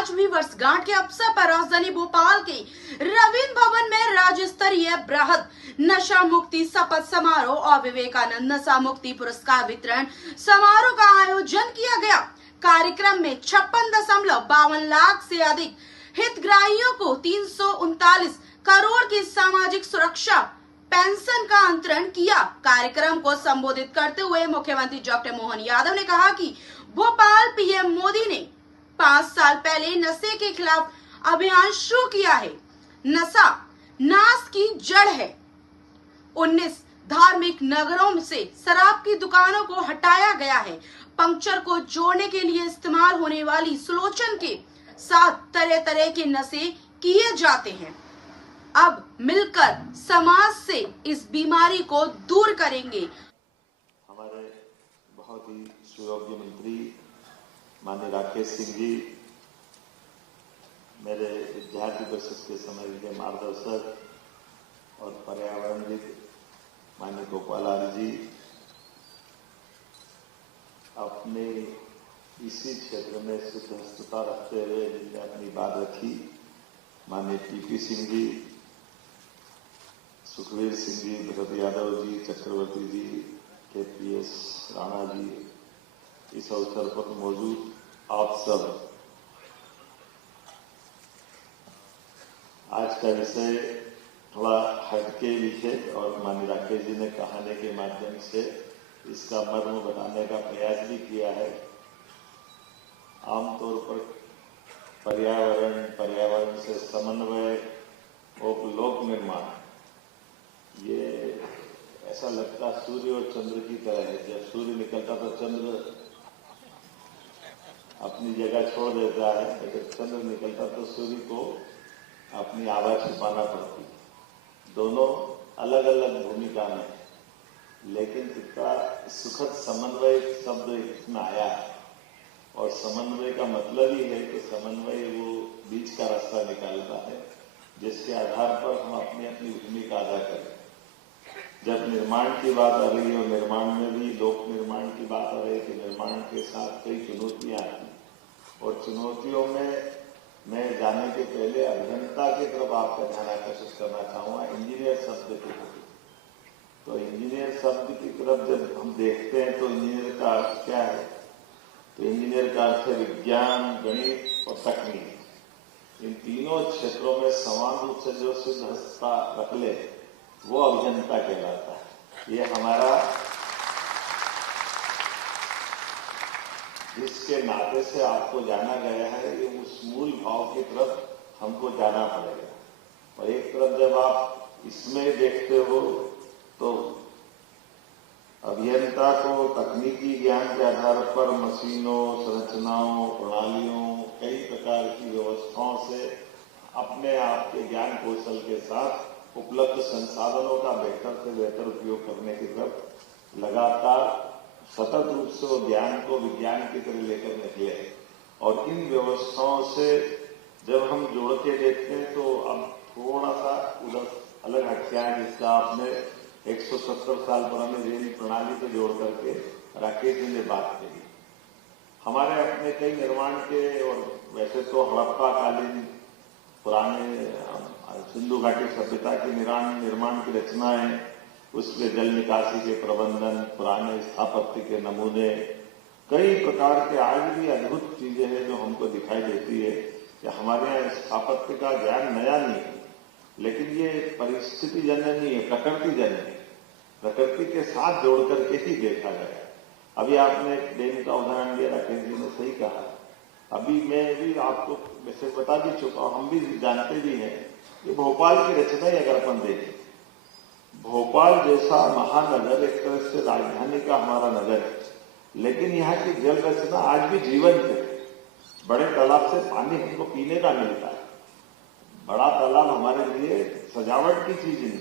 5वीं वर्षगांठ के अवसर पर राजधानी भोपाल के रवींद्र भवन में राज्य स्तरीय बृहद नशा मुक्ति शपथ समारोह और विवेकानंद नशा मुक्ति पुरस्कार वितरण समारोह का आयोजन किया गया। कार्यक्रम में 56.52 लाख से अधिक हितग्राहियों को 339 करोड़ की सामाजिक सुरक्षा पेंशन का अंतरण किया। कार्यक्रम को संबोधित करते हुए मुख्यमंत्री डॉक्टर मोहन यादव ने कहा कि भोपाल पीएम मोदी ने 5 साल पहले नशे के खिलाफ अभियान शुरू किया है। नशा नाश की जड़ है। 19 धार्मिक नगरों से शराब की दुकानों को हटाया गया है। पंक्चर को जोड़ने के लिए इस्तेमाल होने वाली सुलोचन के साथ तरह तरह के नशे किए जाते हैं। अब मिलकर समाज से इस बीमारी को दूर करेंगे। हमारे बहुत ही सुयोग्य मंत्री माननीय राकेश सिंह जी, मेरे विद्यार्थी परिषद के समय के मार्गदर्शक और पर्यावरणविद माननीय गोपाल आर्य जी, अपने इसी क्षेत्र में सिद्धहस्तता रखते हुए जिनने अपनी बात रखी, माननीय पीपी सिंह जी, सुखवीर सिंह जी, भरत यादव जी, चक्रवर्ती जी, केपीएस राणा जी, इस अवसर पर मौजूद आप सब, आज का विषय थोड़ा हटके विषय और माननीय राकेश जी ने कहानी के माध्यम से इसका मर्म बताने का प्रयास भी किया है। आमतौर पर पर्यावरण से समन्वय और लोक निर्माण, ये ऐसा लगता सूर्य और चंद्र की तरह है। जब सूर्य निकलता तो चंद्र अपनी जगह छोड़ देता है, जब चंद्र निकलता तो सूर्य को अपनी आभा छिपाना पड़ती। दोनों अलग अलग भूमिका में, लेकिन इसका सुखद समन्वय शब्द इसमें आया है। और समन्वय का मतलब ही है कि समन्वय वो बीच का रास्ता निकालता है जिसके आधार पर हम अपनी अपनी भूमिका अदा करें। जब निर्माण की बात आ रही है और निर्माण में भी लोक निर्माण की बात आ रही है कि निर्माण के साथ कई चुनौतियां आती, और चुनौतियों में मैं जाने के पहले अभियंता की तरफ आपका ध्यान आकर्षित करना चाहूंगा, इंजीनियर शब्द की तरफ। तो इंजीनियर शब्द की तरफ जब हम देखते हैं तो इंजीनियर का अर्थ क्या है? तो इंजीनियर का अर्थ है विज्ञान, गणित और तकनीक। इन तीनों क्षेत्रों में समान रूप से जो सिद्धहस्तता रख ले वो अभियंता कहलाता है। ये हमारा जिसके नाते से आपको जाना गया है, ये उस मूल भाव की तरफ हमको जाना पड़ेगा। और एक तरफ जब आप इसमें देखते हो तो अभियंता को तकनीकी ज्ञान के आधार पर मशीनों, संरचनाओं, प्रणालियों, कई प्रकार की व्यवस्थाओं से अपने आप के ज्ञान कौशल के साथ उपलब्ध संसाधनों का बेहतर से बेहतर उपयोग करने की तरफ लगातार सतत रूप से वो ज्ञान को विज्ञान की तरह लेकर निकले। और इन व्यवस्थाओं से जब हम जोड़ के देखते हैं तो अब थोड़ा सा उधर अलग हटका है, जिसका आपने 170 साल पुरानी रेल प्रणाली को जोड़ करके राकेश जी ने बात करी। हमारे अपने कई निर्माण के, और वैसे तो हड़प्पा कालीन पुराने सिंधु घाटी सभ्यता की निर्माण की रचनाएं, उसमें जल निकासी के प्रबंधन, पुराने स्थापत्य के नमूने, कई प्रकार के आज भी अद्भुत चीजें हैं जो हमको दिखाई देती है कि हमारे यहाँ स्थापत्य का ज्ञान नया नहीं है, लेकिन ये परिस्थिति जन्य नहीं है, प्रकृति जन्य है। प्रकृति के साथ जोड़ करके ही देखा गया। अभी आपने डेम का उदाहरण दिया, राकेश जी ने सही कहा। अभी मैं भी आपको वैसे बता भी चुका हूं, हम भी जानते भी हैं कि भोपाल की रचना ही अगर अपन देखें, भोपाल जैसा महानगर एक तरह से राजधानी का हमारा नगर है, लेकिन यहाँ की जल रचना आज भी जीवंत है। बड़े तालाब से पानी हमको पीने का मिलता है। बड़ा तालाब हमारे लिए सजावट की चीज नहीं,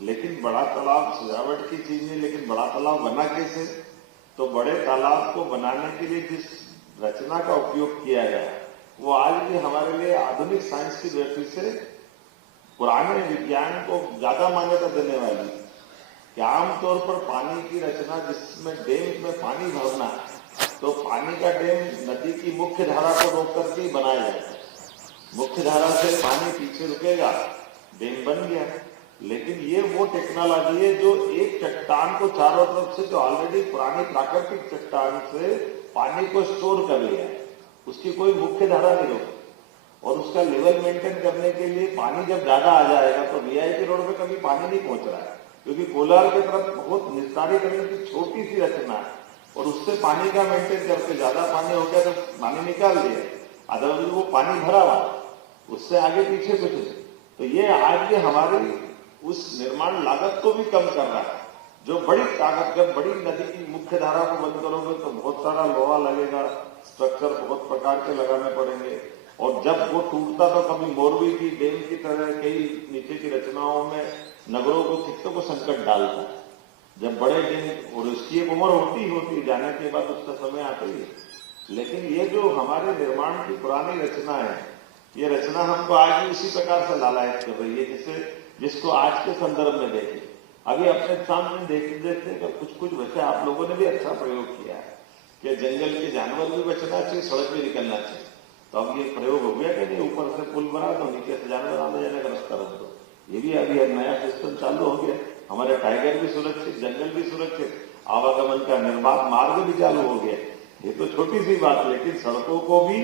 लेकिन बड़ा तालाब सजावट की चीज नहीं, लेकिन बड़ा तालाब बना कैसे? तो बड़े तालाब को बनाने के लिए जिस रचना का उपयोग किया गया वो आज भी हमारे लिए आधुनिक साइंस की दृष्टि से पुराने विज्ञान को ज्यादा मान्यता देने वाली कि आमतौर पर पानी की रचना जिसमें डैम में पानी भरना है तो पानी का डैम नदी की मुख्य धारा को रोक करके ही बनाया जाता है। मुख्य धारा से पानी पीछे रुकेगा, डैम बन गया। लेकिन ये वो टेक्नोलॉजी है जो एक चट्टान को चारों तरफ से, जो ऑलरेडी पुरानी प्राकृतिक चट्टान से पानी को स्टोर कर लिया है, उसकी कोई मुख्य धारा नहीं रोकती। और उसका लेवल मेंटेन करने के लिए पानी जब ज्यादा आ जाएगा तो वीआईपी रोड पे कभी पानी नहीं पहुंच रहा है, क्योंकि कोलार की तरफ बहुत निस्तारीकरण की छोटी सी रचना है और उससे पानी का मेंटेन करके ज्यादा पानी हो गया तो पानी निकाल दिया, अदरवाइज वो पानी भरा हुआ, उससे आगे पीछे कुछ नहीं। तो ये आज के हमारी उस निर्माण लागत को भी कम कर रहा है। जो बड़ी ताकत, जब बड़ी नदी की मुख्य धारा को बंद करोगे तो बहुत सारा लोहा लगेगा, स्ट्रक्चर बहुत प्रकार के लगाने पड़ेंगे, और जब वो टूटता तो कभी मोरबी की डैम की तरह कई नीचे की रचनाओं में नगरों को, कितनों को संकट डालता है। जब बड़े डैम, और उसकी एक उम्र होती जाने के बाद उसका समय आता ही है। लेकिन ये जो हमारे निर्माण की पुरानी रचना है, ये रचना हमको आज भी उसी प्रकार से लालायित कर रही है, जिसको आज के संदर्भ में देखें। अभी अपने सामने देखते कुछ वैसे आप लोगों ने भी अच्छा प्रयोग किया है कि जंगल के जानवर भी बचना चाहिए, सड़क भी निकलना चाहिए। तो अब ये प्रयोग हो गया कि नहीं, ऊपर से पुल बना दो, नीचे से जानवर आने जाने का रास्ता रख दो। ये भी अभी नया सिस्टम चालू हो गया। हमारे टाइगर भी सुरक्षित, जंगल भी सुरक्षित, आवागमन का निर्बाध मार्ग भी चालू हो गया। ये तो छोटी सी बात, लेकिन सड़कों को भी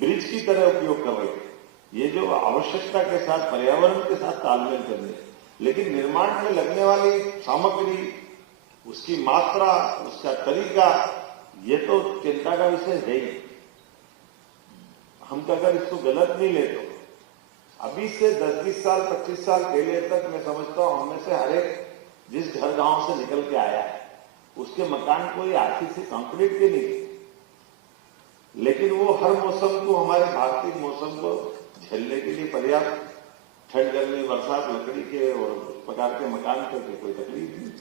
ब्रिज की तरह उपयोग कर रहे हैं। ये जो आवश्यकता के साथ, पर्यावरण के साथ तालमेल करने, लेकिन निर्माण में लगने वाली सामग्री, उसकी मात्रा, उसका तरीका, ये तो चिंता का विषय है ही। हम तो अगर इसको गलत नहीं लेते, अभी से 10-20 साल 25 साल पहले तक मैं समझता हूं हमें से हर एक जिस घर गांव से निकल के आया है उसके मकान कोई आर्थिक से कंक्रीट के नहीं थे, लेकिन वो हर मौसम को, हमारे भारतीय मौसम को झेलने के लिए पर्याप्त, ठंड गर्मी बरसात, लकड़ी के और प्रकार के मकान करके कोई तकलीफ नहीं।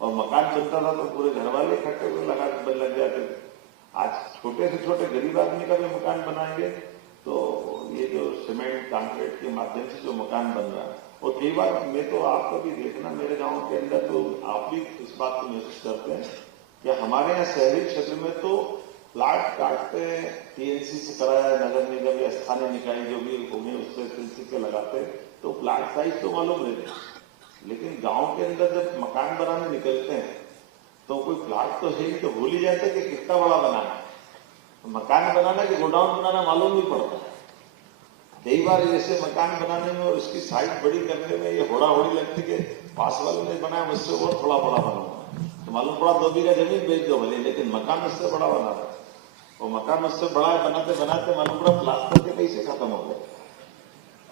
और मकान बनता था तो पूरे घर वाले इकट्ठे हुए लग जाते थे। आज छोटे से छोटे गरीब आदमी का भी मकान बनाएंगे तो ये जो सीमेंट कंक्रीट के माध्यम से जो मकान बन रहा है, और कई बार मैं तो आपको भी देखना, मेरे गांव के अंदर तो आप भी इस बात को महसूस करते हैं कि हमारे यहाँ शहरी क्षेत्र में तो प्लाट काटते हैं, टीएनसी से कराया, नगर निगम या स्थानीय निकाय जो भी होंगे उससे सिलसिले के लगाते हैं, तो प्लाट साइज तो मालूम रहते हैं। लेकिन गांव के अंदर जब मकान बनाने निकलते हैं तो कोई प्लाट तो है ही, तो भूल ही जाते कि कितना बड़ा बनाना है। तो मकान बनाना कि गोडाउन बनाना मालूम नहीं पड़ता। कई बार जैसे मकान बनाने में और उसकी साइज बड़ी करने में ये होड़ा होड़ी लगती है, पास वाले ने बनाया मुझसे और थोड़ा बड़ा बनाऊंगा, तो मालूम पड़ा 2 बीघा जमीन बेच दो भले, लेकिन मकान उससे बड़ा बना रहा है। और मकान उससे बड़ा बनाते बनाते मालूम पड़ा प्लास्टर के पैसे खत्म हो गए,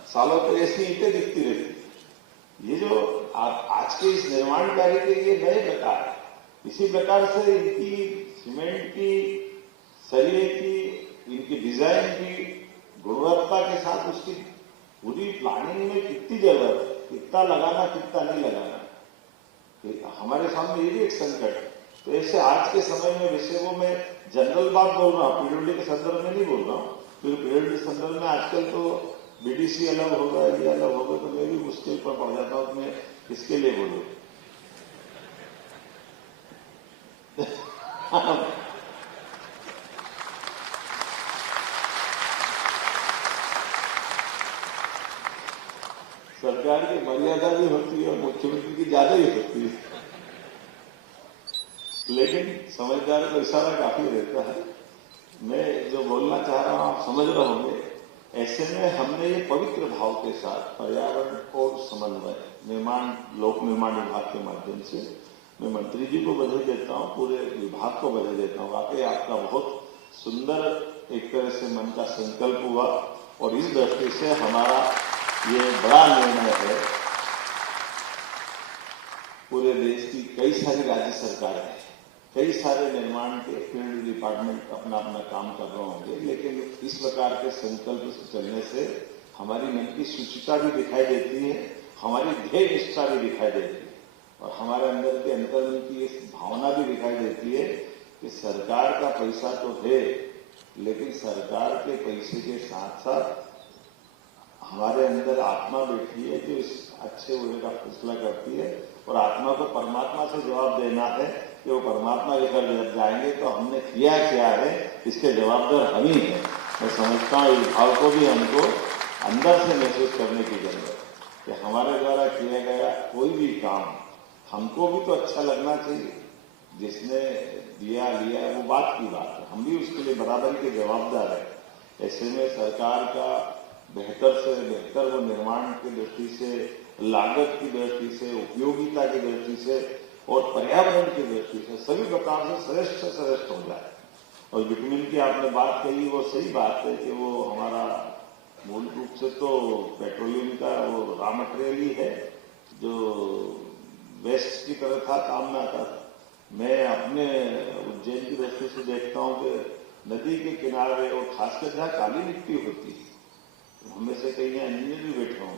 सालों तो ऐसी ईंटें दिखती रहती। ये जो आज के इस निर्माण कार्य के ये नए प्रकार है, इसी प्रकार से इनकी सीमेंट की, सरिये की, इनकी डिजाइन की गुणवत्ता के साथ उसकी पूरी प्लानिंग में कितनी जरूरत है, कितना लगाना कितना नहीं लगाना, तो हमारे सामने ये भी एक संकट है। तो ऐसे आज के समय में, वैसे वो मैं जनरल बात बोल रहा हूँ, पीडब्ल्यूडी के संदर्भ में नहीं बोल रहा हूँ, क्योंकि पीडब्ल्यूडी के संदर्भ में आजकल तो बीडीसी अलग होगा, ये अलग होगा, तो मैं भी मुश्किल पर पड़ जाता हूँ कि मैं किसके लिए बोलूँ। सरकार की मर्यादा भी होती है और मुख्यमंत्री की ज्यादा ही होती है, लेकिन समझदार को इशारा काफी रहता है। मैं जो बोलना चाह रहा हूं आप समझ रहे होंगे। ऐसे में हमने ये पवित्र भाव के साथ पर्यावरण और समन्वय निर्माण, लोक निर्माण विभाग के माध्यम से मैं मंत्री जी को बधाई देता हूं, पूरे विभाग को बधाई देता हूं। वाकई आपका बहुत सुंदर एक तरह से मन का संकल्प हुआ, और इस दृष्टि से हमारा ये बड़ा निर्णय है। पूरे देश की कई सारी राज्य सरकारें, कई सारे निर्माण के फील्ड डिपार्टमेंट अपना अपना काम कर रहे होंगे, लेकिन इस प्रकार के संकल्प से चलने से हमारी मन की शुचिता भी दिखाई देती है, हमारी ध्येय निष्ठा भी दिखाई देती है, और हमारे अंदर के अंतर्मन की इस भावना भी दिखाई देती है कि सरकार का पैसा तो है, लेकिन सरकार के पैसे के साथ साथ हमारे अंदर आत्मा बैठी है जो इस अच्छे बुरे का फैसला करती है, और आत्मा को परमात्मा से जवाब देना है कि वो परमात्मा के घर जब जाएंगे तो हमने किया क्या है, इसके जवाबदार हम ही हैं। मैं समझता हूँ इस भाव को भी हमको अंदर से महसूस करने की जरूरत है कि हमारे द्वारा किया गया कोई भी काम हमको भी तो अच्छा लगना चाहिए। जिसने दिया लिया वो बात की बात है, हम भी उसके लिए बराबरी के जवाबदार है। ऐसे में सरकार का बेहतर से बेहतर वो निर्माण की दृष्टि से, लागत की दृष्टि से, उपयोगिता की दृष्टि से और पर्यावरण की दृष्टि से सभी प्रकार से श्रेष्ठ हो जाए। और विटामिन की आपने बात कही, वो सही बात है कि वो हमारा मूल रूप से तो पेट्रोलियम का वो रॉ मटेरियल ही है जो वेस्ट की तरह था, काम ना था। मैं अपने उज्जैन की दृष्टि से देखता हूं कि नदी के किनारे और खासकर जहां काली मिट्टी होती है, हमें से कई इंजीनियर भी बैठे होंगे,